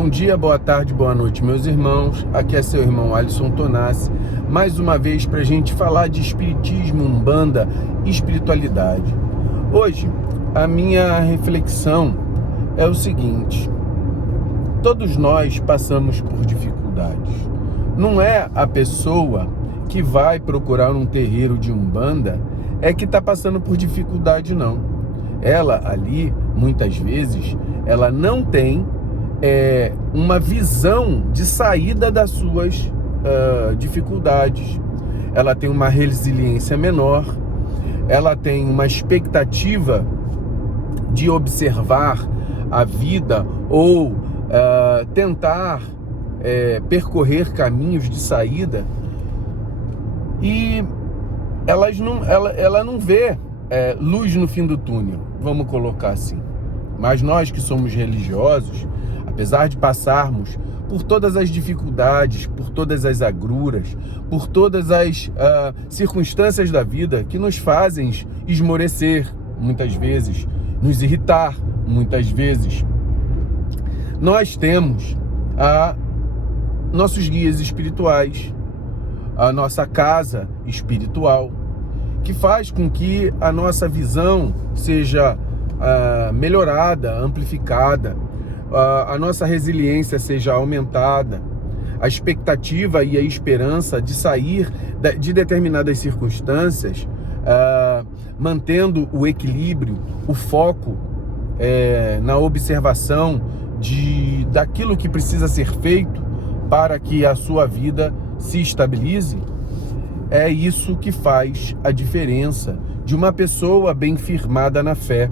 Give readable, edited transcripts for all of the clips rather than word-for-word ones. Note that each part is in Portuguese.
Bom dia, boa tarde, boa noite, meus irmãos. Aqui é seu irmão Alisson Tonassi, mais uma vez para a gente falar de espiritismo, umbanda e espiritualidade. Hoje, a minha reflexão é o seguinte: todos nós passamos por dificuldades. Não é a pessoa que vai procurar um terreiro de umbanda é que está passando por dificuldade, não. Ela ali, muitas vezes, ela não tem uma visão de saída das suas dificuldades. Ela tem uma resiliência menor, ela tem uma expectativa de observar a vida ou tentar percorrer caminhos de saída, e ela não vê luz no fim do túnel, vamos colocar assim. Mas nós que somos religiosos, apesar de passarmos por todas as dificuldades, por todas as agruras, por todas as circunstâncias da vida que nos fazem esmorecer, muitas vezes, nos irritar, muitas vezes, nós temos nossos guias espirituais, a nossa casa espiritual, que faz com que a nossa visão seja melhorada, amplificada, a nossa resiliência seja aumentada, a expectativa e a esperança de sair de determinadas circunstâncias, mantendo o equilíbrio, o foco na observação daquilo que precisa ser feito para que a sua vida se estabilize. É isso que faz a diferença de uma pessoa bem firmada na fé.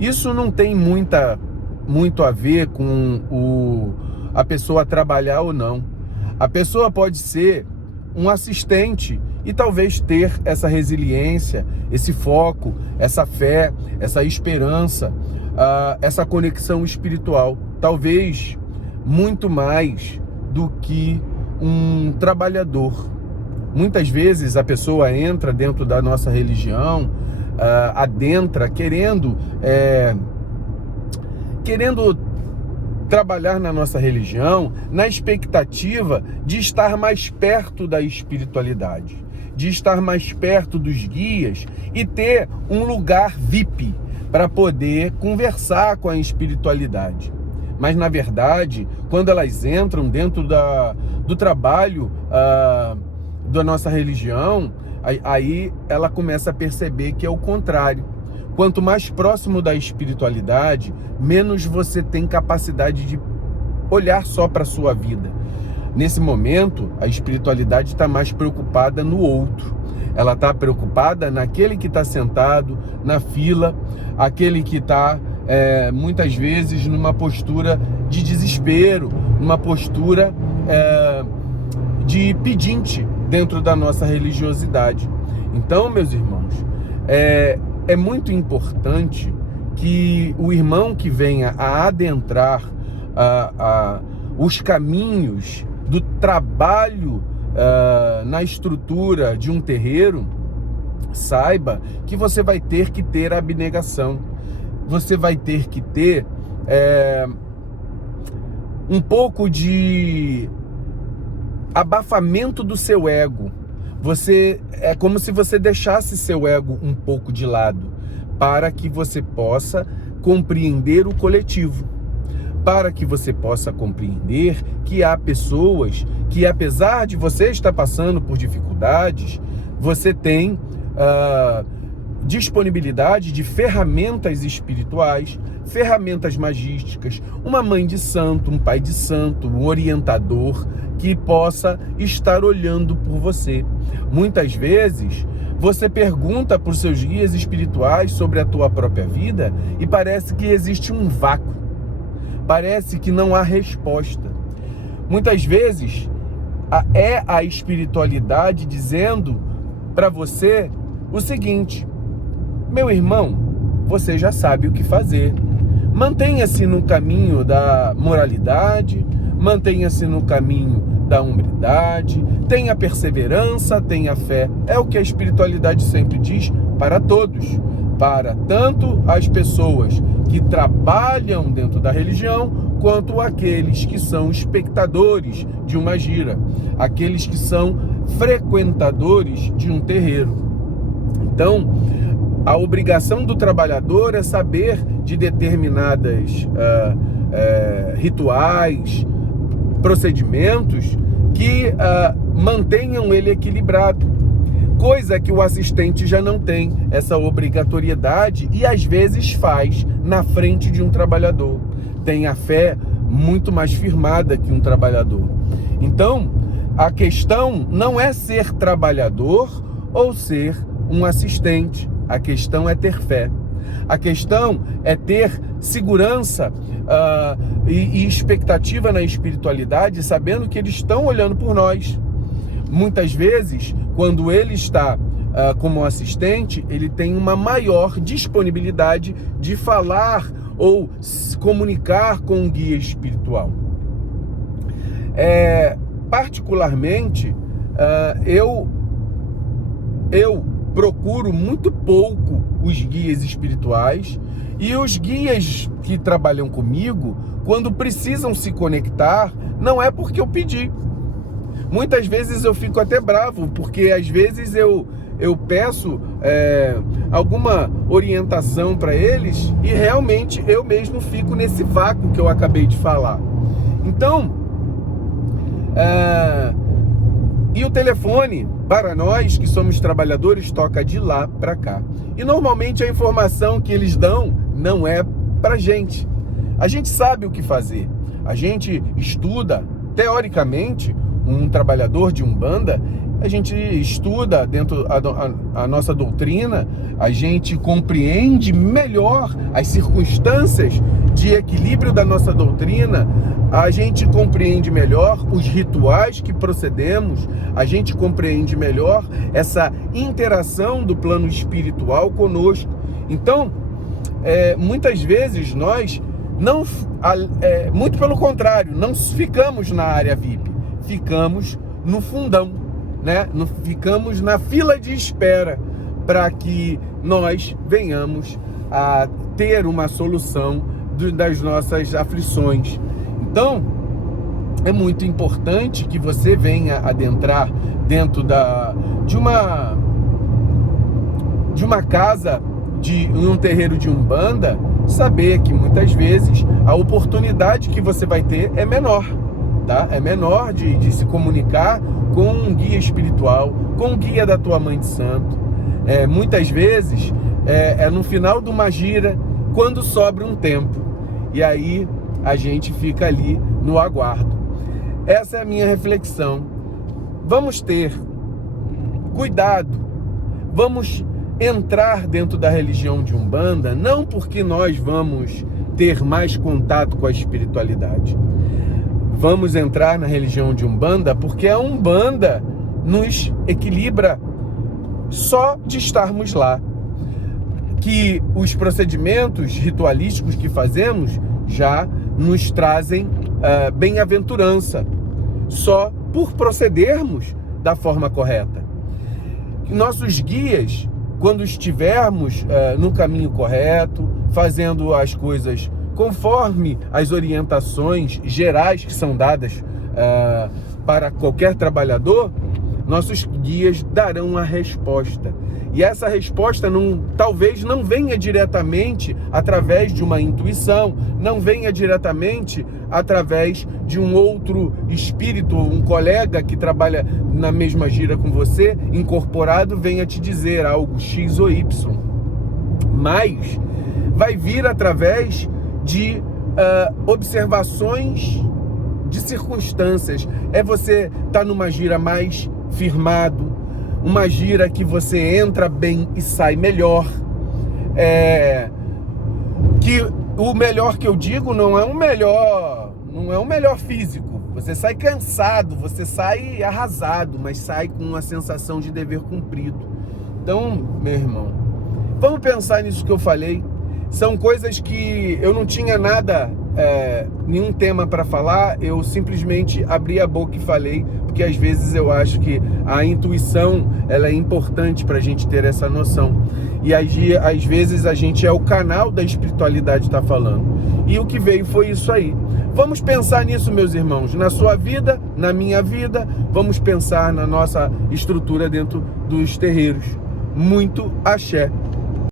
Isso não tem muito a ver com a pessoa trabalhar ou não. A pessoa pode ser um assistente e talvez ter essa resiliência, esse foco, essa fé, essa esperança, essa conexão espiritual. Talvez muito mais do que um trabalhador. Muitas vezes a pessoa entra dentro da nossa religião, adentra querendo trabalhar na nossa religião na expectativa de estar mais perto da espiritualidade, de estar mais perto dos guias e ter um lugar VIP para poder conversar com a espiritualidade. Mas, na verdade, quando elas entram dentro do trabalho da nossa religião, aí ela começa a perceber que é o contrário. Quanto mais próximo da espiritualidade, menos você tem capacidade de olhar só para a sua vida. Nesse momento, a espiritualidade está mais preocupada no outro. Ela está preocupada naquele que está sentado na fila, aquele que está muitas vezes numa postura de desespero, numa postura de pedinte dentro da nossa religiosidade. Então, meus irmãos, é muito importante que o irmão que venha a adentrar os caminhos do trabalho na estrutura de um terreiro saiba que você vai ter que ter abnegação, você vai ter que ter um pouco de abafamento do seu ego. É como se você deixasse seu ego um pouco de lado, para que você possa compreender o coletivo, para que você possa compreender que há pessoas que, apesar de você estar passando por dificuldades, você tem disponibilidade de ferramentas espirituais, ferramentas magísticas, uma mãe de santo, um pai de santo, um orientador que possa estar olhando por você. Muitas vezes você pergunta para os seus guias espirituais sobre a tua própria vida e parece que existe um vácuo, parece que não há resposta. Muitas vezes é a espiritualidade dizendo para você o seguinte: meu irmão, você já sabe o que fazer. Mantenha-se no caminho da moralidade, mantenha-se no caminho da hombridade, tenha perseverança, tenha fé. É o que a espiritualidade sempre diz para todos. para tanto as pessoas que trabalham dentro da religião, quanto aqueles que são espectadores de uma gira, aqueles que são frequentadores de um terreiro. Então, a obrigação do trabalhador é saber de determinadas rituais, procedimentos que mantenham ele equilibrado, coisa que o assistente já não tem essa obrigatoriedade e às vezes faz na frente de um trabalhador. Tem a fé muito mais firmada que um trabalhador. Então, a questão não é ser trabalhador ou ser um assistente. A questão é ter fé. A questão é ter segurança e expectativa na espiritualidade, sabendo que eles estão olhando por nós. Muitas vezes, quando ele está como assistente, ele tem uma maior disponibilidade de falar ou se comunicar com um guia espiritual. Particularmente, eu procuro muito pouco os guias espirituais, e os guias que trabalham comigo, quando precisam se conectar, não é porque eu pedi. Muitas vezes eu fico até bravo, porque às vezes eu peço alguma orientação para eles e realmente eu mesmo fico nesse vácuo que eu acabei de falar. Então, e o telefone, para nós que somos trabalhadores, toca de lá para cá. E normalmente a informação que eles dão não é para gente. A gente sabe o que fazer. A gente estuda, teoricamente, um trabalhador de Umbanda, a gente estuda dentro a nossa doutrina, a gente compreende melhor as circunstâncias de equilíbrio da nossa doutrina, a gente compreende melhor os rituais que procedemos, a gente compreende melhor essa interação do plano espiritual conosco. Então, muitas vezes nós não, muito pelo contrário, não ficamos na área VIP, ficamos no fundão, né? Ficamos na fila de espera para que nós venhamos a ter uma solução das nossas aflições. Então, é muito importante que você venha adentrar dentro de uma casa, de um terreiro de Umbanda, saber que muitas vezes a oportunidade que você vai ter é menor, tá? É menor de se comunicar com um guia espiritual, com um guia da tua mãe de santo. Muitas vezes é no final de uma gira, quando sobra um tempo, e aí a gente fica ali no aguardo. Essa é a minha reflexão. Vamos ter cuidado, vamos entrar dentro da religião de Umbanda, não porque nós vamos ter mais contato com a espiritualidade. Vamos entrar na religião de Umbanda porque a Umbanda nos equilibra só de estarmos lá. Que os procedimentos ritualísticos que fazemos já nos trazem bem-aventurança, só por procedermos da forma correta. Nossos guias, quando estivermos no caminho correto, fazendo as coisas conforme as orientações gerais que são dadas para qualquer trabalhador, nossos guias darão a resposta. E essa resposta talvez não venha diretamente através de uma intuição, não venha diretamente através de um outro espírito, um colega que trabalha na mesma gira com você, incorporado, venha te dizer algo X ou Y. Mas vai vir através de observações de circunstâncias. Você estar numa gira mais firmado, uma gira que você entra bem e sai melhor. Que o melhor que eu digo não é um melhor físico. Você sai cansado, você sai arrasado, mas sai com uma sensação de dever cumprido. Então, meu irmão, vamos pensar nisso que eu falei. São coisas que eu não tinha nada nenhum tema para falar, eu simplesmente abri a boca e falei, porque às vezes eu acho que a intuição ela é importante para a gente ter essa noção. E às vezes a gente é o canal da espiritualidade está falando. E o que veio foi isso aí. Vamos pensar nisso, meus irmãos, na sua vida, na minha vida, vamos pensar na nossa estrutura dentro dos terreiros. Muito axé.